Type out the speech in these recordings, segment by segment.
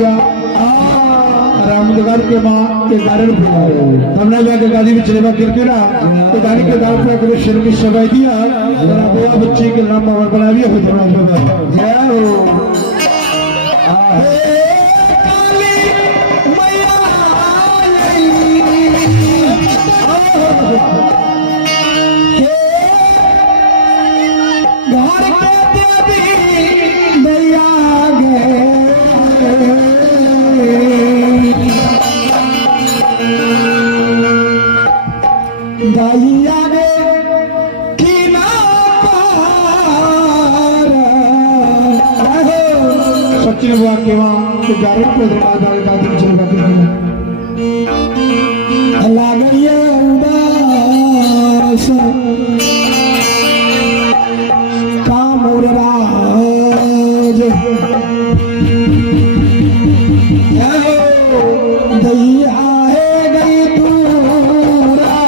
भैया रामदगार के माँ के कारण हमने जाके गाड़ी में चलेगा करके ना तो गाड़ी के दाल पर कभी शुरू की सगाई दिया बुआ बच्ची के नाम और बना दिया हो जय हो सचिन बुआ के वहाँ तो गाड़ी पे दादी चल लागड़िया उदास कामुराज दैया है गई दूरा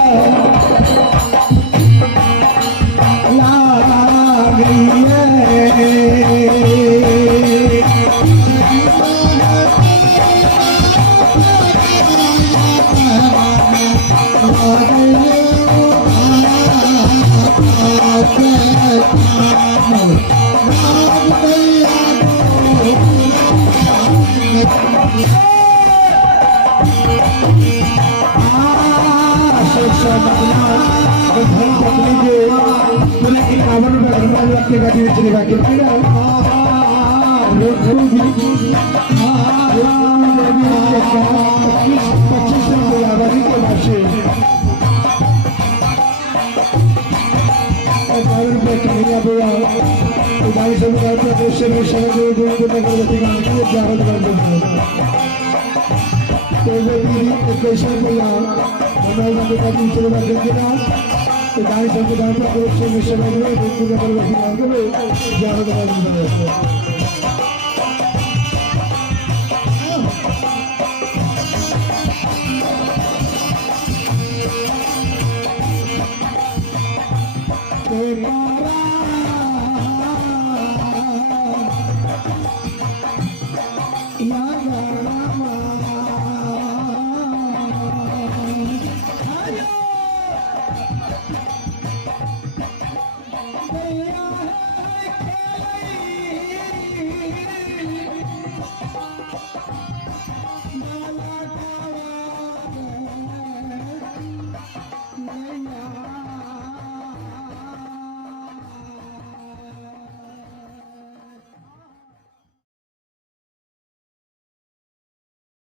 आपके गाड़ी में चलेगा क्योंकि ना 25 आबादी के भाषे गाड़ी सब तो गाड़ी सबके दाम पर कोई से मिशन में बिल्कुल का वही मांगे में ज्यादा दवा बना है